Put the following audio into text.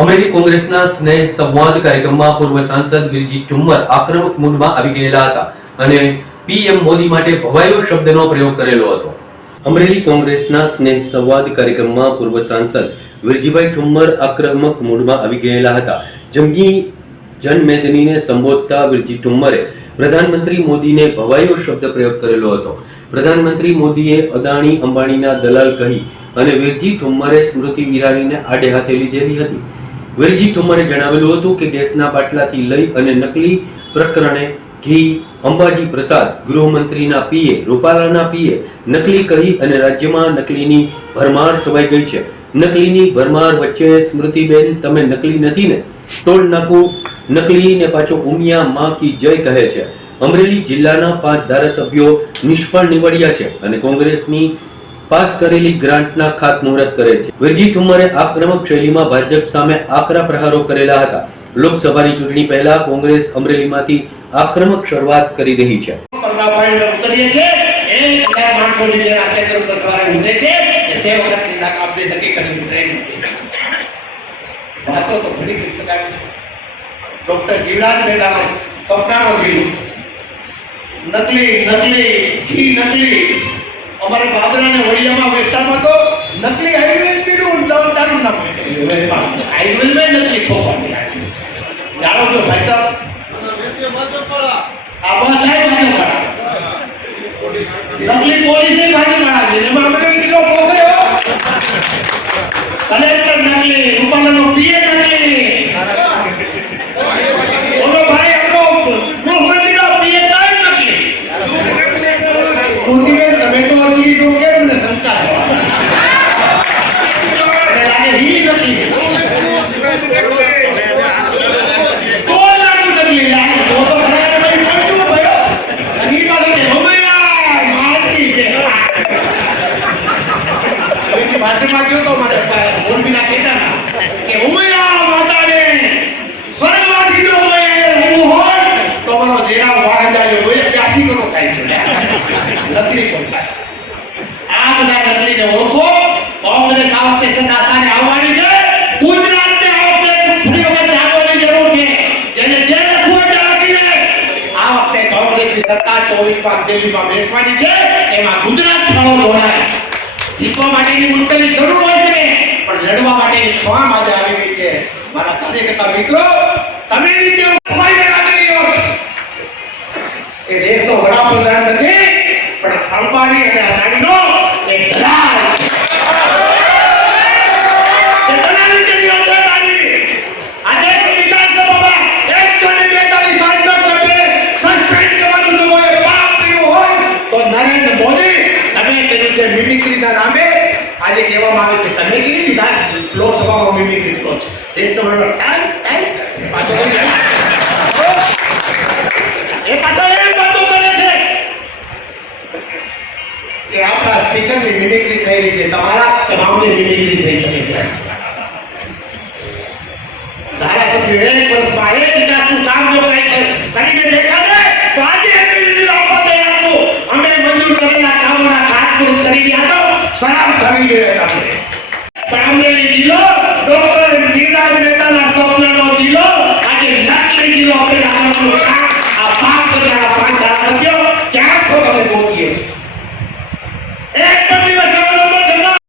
અમરેલી કોંગ્રેસના સ્નેહ સંવાદ કાર્યક્રમમાં પૂર્વ સાંસદ બિરજી ચુમ્મર આક્રમક મૂડમાં આવી ગયેલા હતા અને પીએમ મોદી માટે ભવાયો શબ્દનો પ્રયોગ કરેલો હતો. અમરેલી કોંગ્રેસના સ્નેહ સંવાદ કાર્યક્રમમાં પૂર્વ સાંસદ વિરજીભાઈ ઠુમ્મર આક્રમક મૂડમાં આવી ગયેલા હતા. જંગી જનમેદનીને સંબોધતા વિરજી ઠુમ્મરે પ્રધાનમંત્રી મોદીને ભવાયો શબ્દ પ્રયોગ કરેલો હતો. પ્રધાનમંત્રી મોદીએ અદાણી અંબાણીના દલાલ કહી અને વિરજી ઠુમ્મરે સ્મૃતિ ઈરાનીને આડે હાથે લીધેલી હતી. વિરજી તોમરે જણાવેલું હતું કે ગેસના બાટલાથી લઈ અને નકલી પ્રકરણે ઘી, અંબાજી પ્રસાદ, ગૃહમંત્રીના પીએ, રૂપાલાના પીએ, નકલી કહી અને રાજ્યમાં નકલીની ભરમાર છવાઈ ગઈ છે. નકલીની ભરમાર વચ્ચે સ્મૃતિબેન, તમે નકલી નથી ને? ટોલ નાકું નકલી ને પાછો ઉમિયા માં કી જય કહે છે. અમરેલી જિલ્લાના પાંચ ધારાસભ્યો નિષ્ફળ નીવડ્યા છે અને કોંગ્રેસની પાસ કરેલી ગ્રાન્ટના ખાતમુહૂર્ત કરે છે. વિરજી ઠુમ્મરે આક્રમક શૈલીમાં ભાજપ સામે આકરા પ્રહારો કરેલા હતા. લોકસભાની ચૂંટણી પહેલા કોંગ્રેસ અમરેલીમાંથી આક્રમક શરૂઆત કરી રહી છે. ડોક્ટર જીવરાજ મહેતાનો સપનાનો જીવ. નકલી નકલી, ઘી નકલી. અમારે બાબરા ને વડિયામાં વિસ્તારમાં તો નકલી હાઇડ્રોજન પીડું દારૂ નામ છે હાઇડ્રોજન નકલી છોકવાની આ છે જાણો છો ભાઈ સાહેબ આ બધા. નકલી પોલીસે બાજુવાળા છે. એમાં આપણે કિલો પકડ્યો. કલેક્ટર નકલી, રૂપાલાનો પીએ નકલી. ઓલો ભાઈ આપણો ગૃહમંત્રીનો PA કાંઈ નકલી. સ્ફૂર્તિબેન, તમે તો હજી જો કેમ મને શંકા છે? મને લાગે ઈ નકલી. તો લાગુ નકલી લાગે. તો તો ખરા તમે પહોંચ્યું ભયો. અને ઈ પાછો કે, "ભમૈયા, મારતી છે." એની ભાષામાં કયો તો મારે મોરબીના કહેતાના કે ઉમૈયા માતાને સ્વર્ગમાંથી જો કોઈ રહેવું હોય તો મારો જેરા વાહ પ્યાસી કરો કાંઈ છે. નકલી બોલતા આ બધા નકલીને ઓળખો. કોંગ્રેસ આ વખતે સત્તા આવવાની છે. ગુજરાતને આ વખતે ફરી વખત જાગવાની જરૂર છે. જેને જે લખવું તે લખી આ વખતે કોંગ્રેસની સરકાર 24 દિલ્હીમાં બેસવાની છે. એમાં ગુજરાત ફાળો જોડાય જીતવા માટેની મુશ્કેલી જરૂર હોય છે, પણ લડવા માટેની ખવા આજે આવી છે. મારા મિત્રો, તમે રહ્યો એ દેશનો વડાપ્રધાન નથી પણ અંબાણી અને અદાણીનો એક દલાલ છે. એ દલાલી કરી રહ્યો છે અદાણી. આજે વિધાનસભામાં 142 સાંસદ સભ્યોને સસ્પેન્ડ કરવાનું જો હોય, પાપ કર્યું હોય, તો નરેન્દ્ર મોદી તમે કર્યું છે મિમિક્રીના નામે આજે કહેવામાં આવે છે તમે કેવી વિધાન લોકસભામાં મિમિક્રી કરો છો દેશ તો ટાઈમ ટાઈમ. પાછો સ્પીકરની મિમિક્રી થયેલી છે. તમારા તમામની મિમિક્રી થઈ શકે છે. ધારાસભ્યો એક વર્ષમાં એક વિકાસનું કામ જો કઈ કરીને દેખાડે. તો આજે અમે મંજૂર કરેલા કામોના ખાતમુહૂર્ત કરી રહ્યા તો સલામ કરી ગયા આપણે. પણ અમરેલી જિલ્લો ડોક્ટર જીવરાજ મહેતાના સ્વપ્નનો જિલ્લો આજે નકલી જિલ્લો આપણે